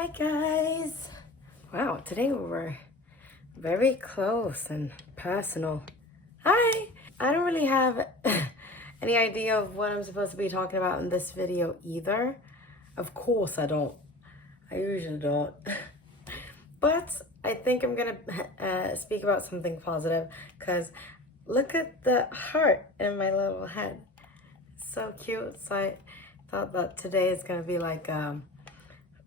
Hi guys! Wow, today we were very close and personal. Hi! I don't really have any idea of what I'm supposed to be talking about in this video either. Of course I don't. I usually don't. But I think I'm gonna speak about something positive because look at the heart in my little head. So cute. So I thought that today is gonna be like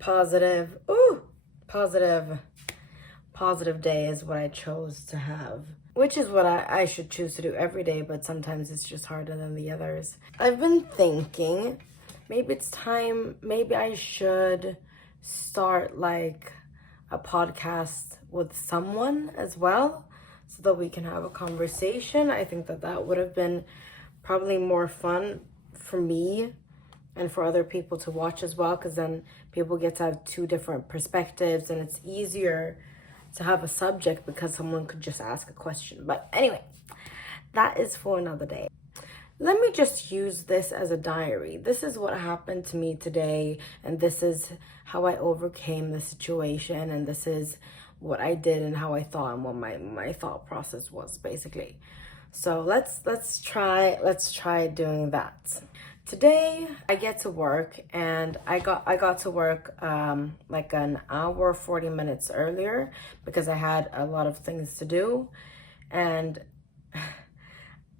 positive day is what I chose to have, which is what I should choose to do every day, but sometimes it's just harder than the others. I've been thinking maybe it's time, maybe I should start like a podcast with someone as well so that we can have a conversation. I think that would have been probably more fun for me and for other people to watch as well, because then people get to have two different perspectives and it's easier to have a subject because someone could just ask a question. But anyway, that is for another day. Let me just use this as a diary. This is what happened to me today, and this is how I overcame the situation, and this is what I did and how I thought and what my thought process was basically. So let's try doing that. Today I get to work, and I got to work like an hour 40 minutes earlier because I had a lot of things to do. And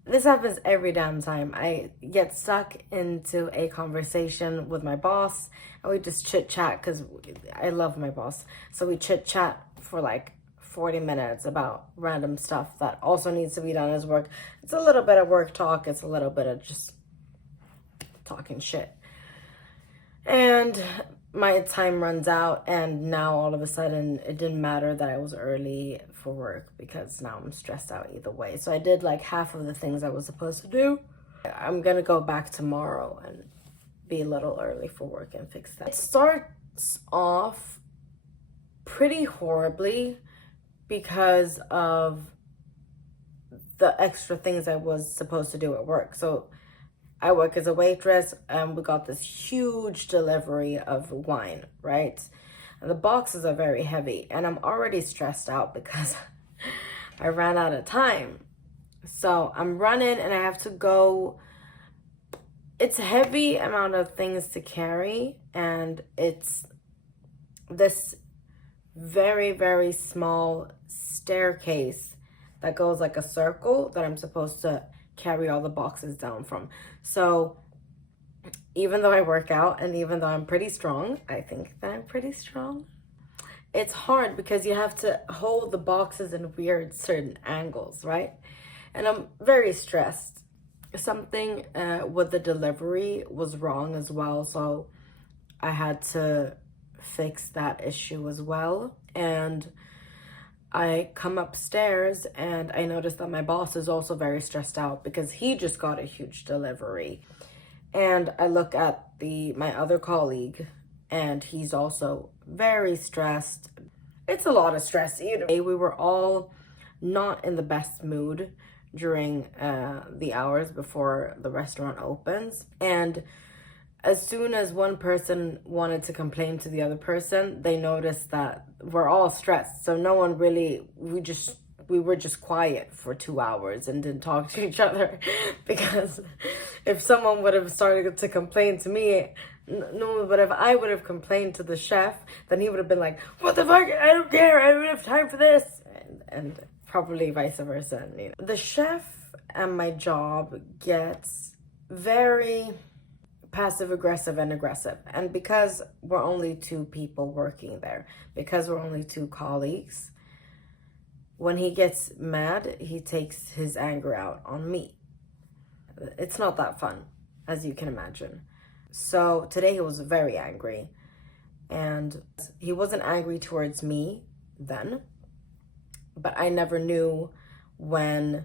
this happens every damn time. I get stuck into a conversation with my boss and we just chit chat because I love my boss. So we chit chat for like 40 minutes about random stuff that also needs to be done as work. It's a little bit of work talk. It's a little bit of just talking shit. And my time runs out, and now all of a sudden it didn't matter that I was early for work because now I'm stressed out either way. So I did like half of the things I was supposed to do. I'm gonna go back tomorrow and be a little early for work and fix that. It starts off pretty horribly because of the extra things I was supposed to do at work. So I work as a waitress, and we got this huge delivery of wine, right? And the boxes are very heavy, and I'm already stressed out because I ran out of time. So I'm running and I have to go. It's a heavy amount of things to carry, and it's this very, very small staircase that goes like a circle that I'm supposed to carry all the boxes down from. So even though I work out and even though I'm pretty strong, I think that I'm pretty strong, it's hard because you have to hold the boxes in weird certain angles, right? And I'm very stressed. Something with the delivery was wrong as well, so I had to fix that issue as well. And I come upstairs and I notice that my boss is also very stressed out because he just got a huge delivery. And I look at my other colleague, and he's also very stressed. It's a lot of stress. We were all not in the best mood during the hours before the restaurant opens. And as soon as one person wanted to complain to the other person, they noticed that we're all stressed. So no one really, we were just quiet for 2 hours and didn't talk to each other because if someone would have started to complain to me, no, but if I would have complained to the chef, then he would have been like, what the fuck? I don't care. I don't have time for this. And probably vice versa. You know. The chef at my job gets very passive aggressive and aggressive, and because we're only two people working there, because we're only two colleagues, when he gets mad, he takes his anger out on me. It's not that fun, as you can imagine. So today he was very angry, and he wasn't angry towards me then, but I never knew when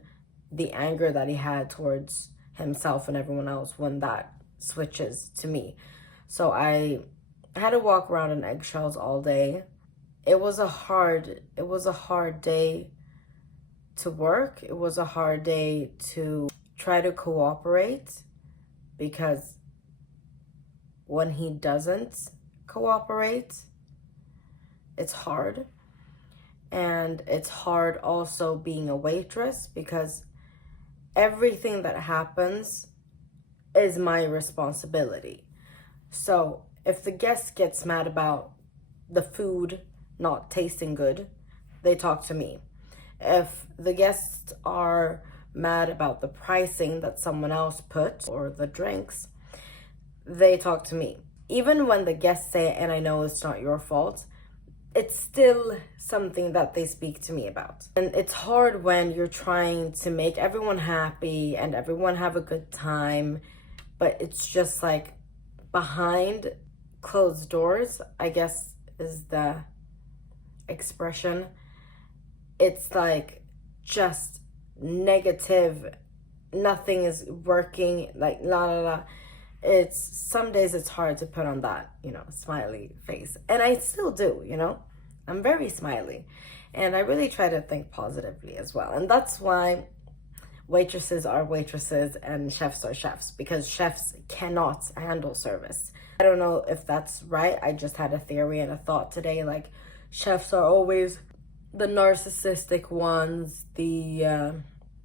the anger that he had towards himself and everyone else, when that switches to me. So I had to walk around in eggshells all day. It was a hard day to work. It was a hard day to try to cooperate, because when he doesn't cooperate, it's hard. And it's hard also being a waitress because everything that happens is my responsibility. So if the guest gets mad about the food not tasting good, they talk to me. If the guests are mad about the pricing that someone else put or the drinks, they talk to me. Even when the guests say, and I know it's not your fault, it's still something that they speak to me about. And it's hard when you're trying to make everyone happy and everyone have a good time, but it's just like behind closed doors, I guess is the expression. It's like just negative, nothing is working, like la la la. It's some days it's hard to put on that, smiley face. And I still do, I'm very smiley. And I really try to think positively as well. And that's why waitresses are waitresses and chefs are chefs, because chefs cannot handle service. I don't know if that's right. I just had a theory and a thought today, like chefs are always the narcissistic ones, the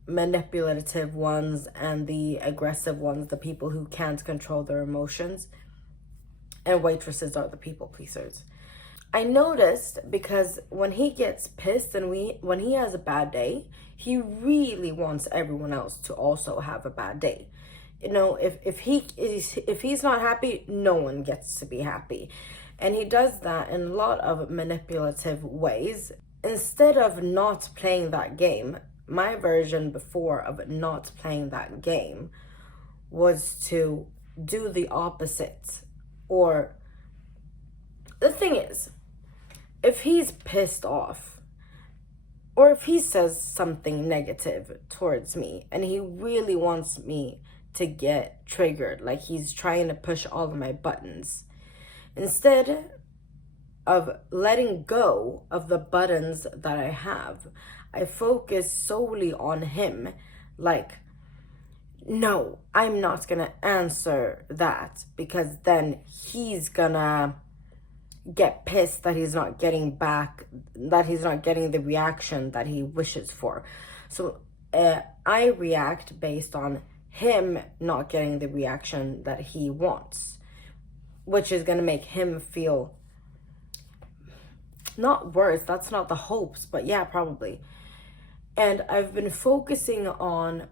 manipulative ones, and the aggressive ones, the people who can't control their emotions, and waitresses are the people pleasers. I noticed because when he gets pissed and when he has a bad day, he really wants everyone else to also have a bad day. If he's not happy, no one gets to be happy. And he does that in a lot of manipulative ways. Instead of not playing that game, my version before of not playing that game was to do the opposite. Or the thing is, if he's pissed off or if he says something negative towards me and he really wants me to get triggered, like he's trying to push all of my buttons, instead of letting go of the buttons that I have, I focus solely on him. Like, no, I'm not gonna answer that, because then he's gonna get pissed that he's not getting the reaction that he wishes for. So I react based on him not getting the reaction that he wants, which is gonna make him feel not worse. That's not the hopes, but yeah, probably. And I've been focusing on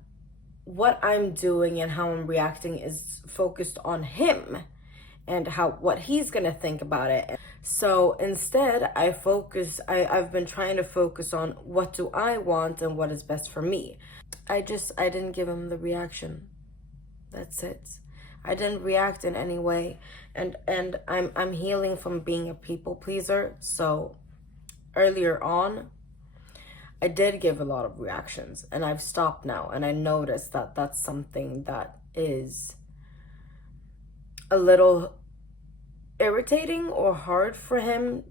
what I'm doing and how I'm reacting is focused on him and what he's gonna think about it. So instead, I've been trying to focus on what do I want and what is best for me. I didn't give him the reaction. That's it. I didn't react in any way, and I'm healing from being a people pleaser. So earlier on, I did give a lot of reactions, and I've stopped now, and I noticed that that's something that is a little irritating or hard for him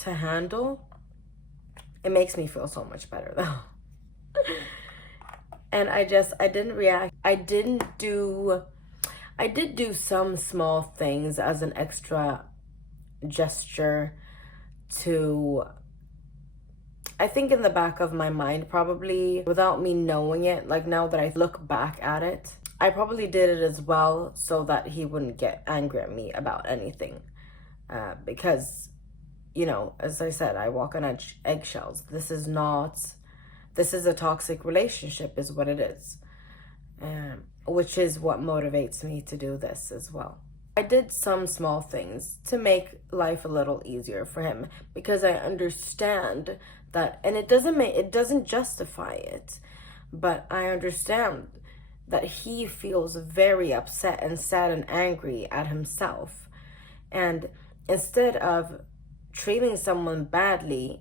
to handle. It makes me feel so much better though. And I didn't react. I did do some small things as an extra gesture to, I think in the back of my mind, probably without me knowing it, like now that I look back at it, I probably did it as well so that he wouldn't get angry at me about anything. Because, as I said, I walk on eggshells. This is a toxic relationship is what it is. Which is what motivates me to do this as well. I did some small things to make life a little easier for him, because I understand that, and it doesn't justify it, but I understand that he feels very upset and sad and angry at himself. And instead of treating someone badly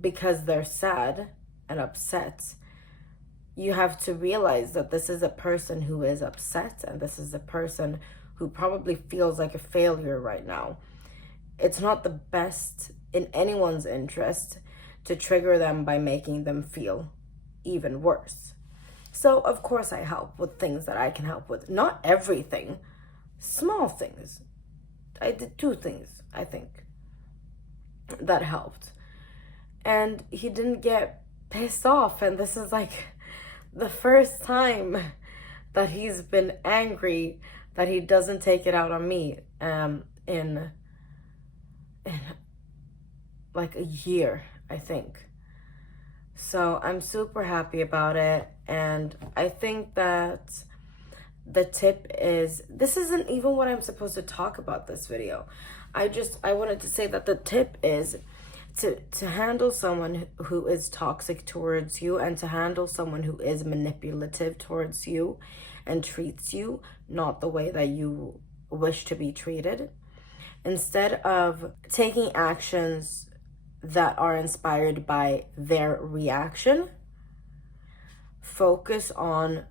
because they're sad and upset, you have to realize that this is a person who is upset, and this is a person who probably feels like a failure right now. It's not the best in anyone's interest to trigger them by making them feel even worse. So of course I help with things that I can help with. Not everything, small things. I did 2 things, I think. that helped. And he didn't get pissed off. And this is like the first time that he's been angry that he doesn't take it out on me in like a year, I think. So I'm super happy about it. And I think that the tip is, this isn't even what I'm supposed to talk about this video. I wanted to say that the tip is to handle someone who is toxic towards you, and to handle someone who is manipulative towards you and treats you not the way that you wish to be treated. Instead of taking actions that are inspired by their reaction, focus on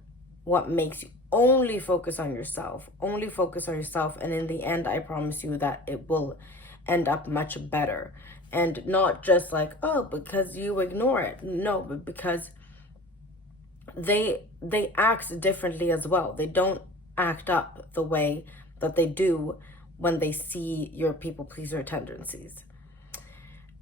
what makes you. Only focus on yourself. Only focus on yourself. And in the end, I promise you that it will end up much better. And not just like, oh, because you ignore it. No, but because they act differently as well. They don't act up the way that they do when they see your people pleaser tendencies.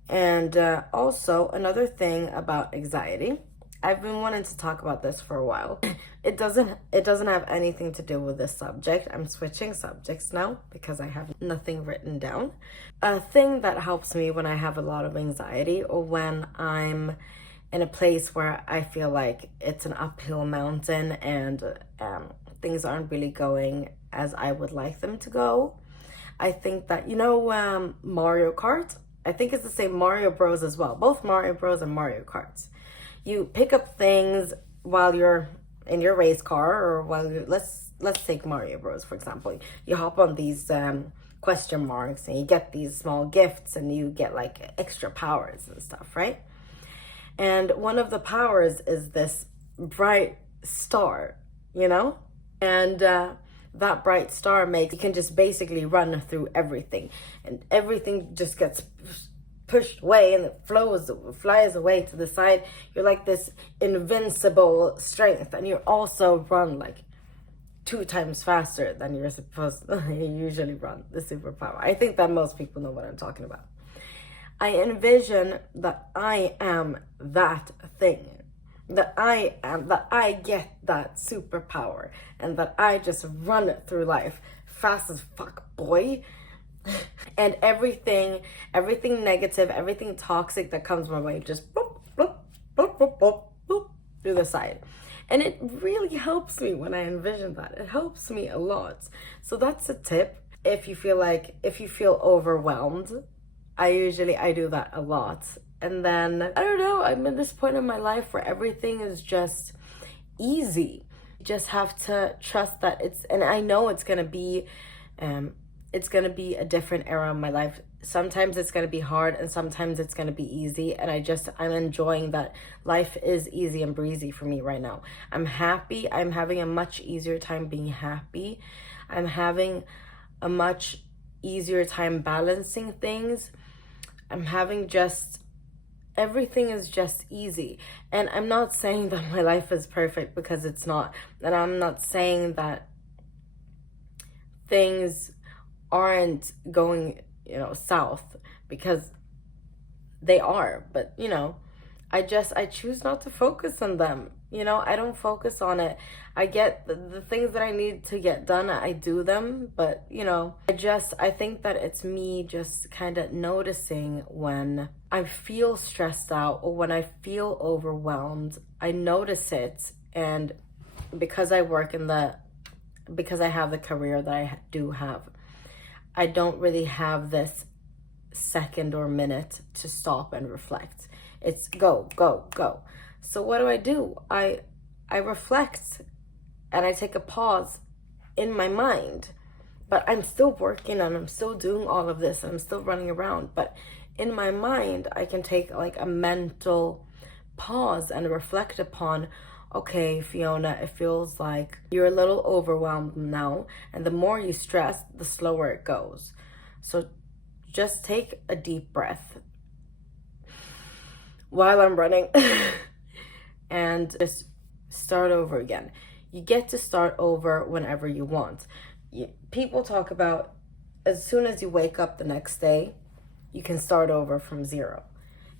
And also another thing about anxiety, I've been wanting to talk about this for a while. It doesn't have anything to do with this subject. I'm switching subjects now because I have nothing written down. A thing that helps me when I have a lot of anxiety, or when I'm in a place where I feel like it's an uphill mountain and things aren't really going as I would like them to go. I think that, Mario Kart? I think it's the same, Mario Bros as well. Both Mario Bros and Mario Karts. You pick up things while you're in your race car, or while you, let's take Mario Bros for example. You hop on these question marks and you get these small gifts, and you get like extra powers and stuff, right? And one of the powers is this bright star, and that bright star makes you can just basically run through everything, and everything just gets pushed away and it flies away to the side. You're like this invincible strength, and you also run like 2 times faster than you're supposed to. You usually run, the superpower. I think that most people know what I'm talking about. I envision that I am that thing, that I get that superpower, and that I just run it through life fast as fuck, boy. And everything negative, everything toxic that comes my way, just boop, boop, boop, boop, boop, boop, through the side. And it really helps me when I envision that. It helps me a lot. So that's a tip. If you feel overwhelmed, I do that a lot. And then, I don't know, I'm at this point in my life where everything is just easy. You just have to trust that and I know it's gonna be a different era in my life. Sometimes it's gonna be hard, and sometimes it's gonna be easy. And I'm enjoying that life is easy and breezy for me right now. I'm happy. I'm having a much easier time being happy. I'm having a much easier time balancing things. Everything is just easy. And I'm not saying that my life is perfect, because it's not. And I'm not saying that things aren't going, south, because they are. But, I choose not to focus on them. I don't focus on it. I get the things that I need to get done, I do them. But, I think that it's me just kind of noticing when I feel stressed out or when I feel overwhelmed. I notice it. And because I have the career that I do have, I don't really have this second or minute to stop and reflect. It's go, go, go. So what do? I reflect, and I take a pause in my mind. But I'm still working, and I'm still doing all of this, and I'm still running around. But in my mind, I can take like a mental pause and reflect upon, okay, Fiona, it feels like you're a little overwhelmed now. And the more you stress, the slower it goes. So just take a deep breath while I'm running and just start over again. You get to start over whenever you want. People talk about as soon as you wake up the next day, you can start over from zero.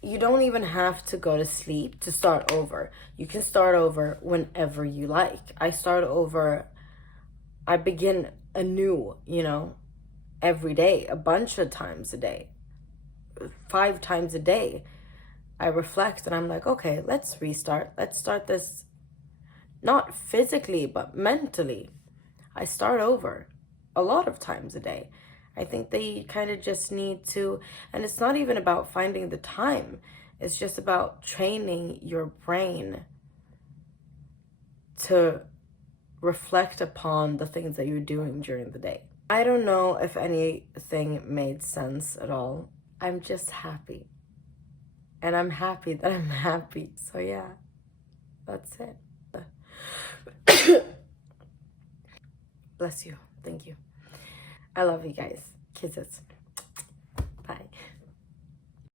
You don't even have to go to sleep to start over. You can start over whenever you like. I begin anew, every day, a bunch of times a day, 5 times a day. I reflect and I'm like, okay, let's restart. Let's start this, not physically, but mentally. I start over a lot of times a day. I think they kind of just need to, and it's not even about finding the time. It's just about training your brain to reflect upon the things that you're doing during the day. I don't know if anything made sense at all. I'm just happy. And I'm happy that I'm happy. So yeah, that's it. Bless you. Thank you. I love you guys. Kisses.